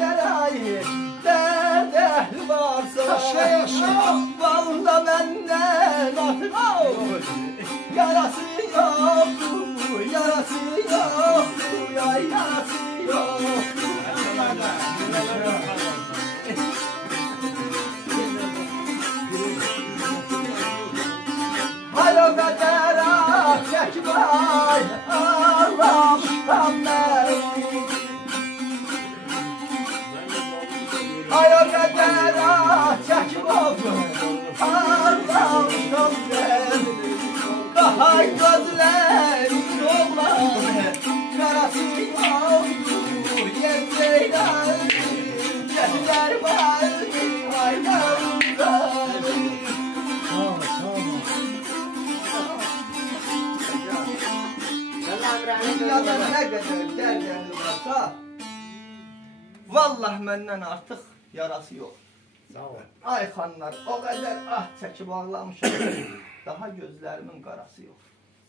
kadar derdeh varsa Vallahi benden artık yarası yoktu, yarası yoktu, ya yarası yoktu. Hay o kadar çek vay Allah'ım ben. Hay o kadar çek vay Allah'ım ben. Daha gözlerim oğlan yarası yoktu, yemeyler yediler var aylarımda. Dünyada ne kadar dergahı varsa vallahi benden artık yarası yok. Sağ ol. Ay xanlar o kadar ah çekip ağlamışam daha gözlerimin qarası yok.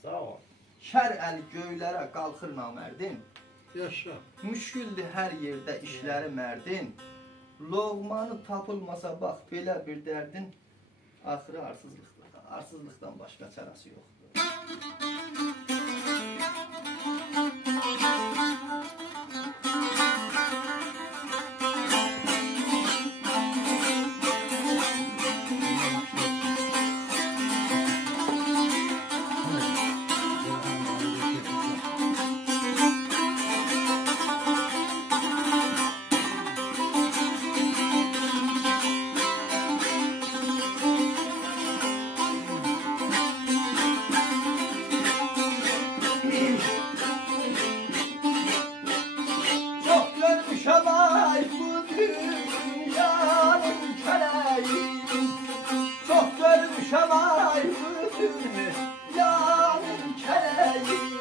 Sağ ol. Şər əli göylərə qalxır namərdin. Yaşa. Müşküldür hər yerdə işləri mərdin. Loğmanı tapılmasa bax belə bir dərdin axırı arsızlıqdan başqa çarası yoxdur. Şamay bu dünyanın keleği Çok görmüşem ay bu dünyanın keleği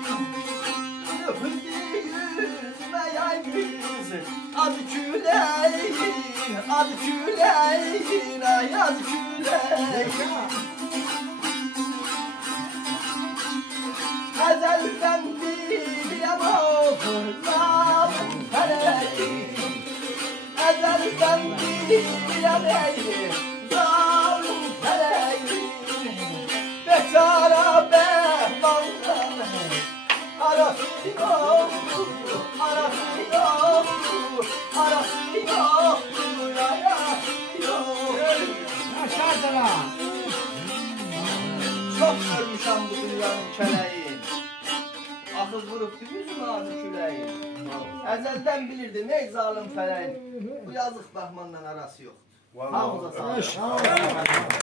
Nüfuzlu yüzme yay yüz Adı küleğin, adı küleğin, ay adı küleğin Ezelden biliyem olur namın feleği Ezelden biliyem ey namın feleği Beçara behmandan arası yoktur, arası yoktur, arası yoktur, arası yoktur Yaşa. Çok görmüşəm bu dünyanın kələyi Axı vurubdu yüzümü küləyi Əzəldən bilirdim ey zalim fələyin Bu yazıq Bəhmanla arası yoxdur Hamıza sağ olun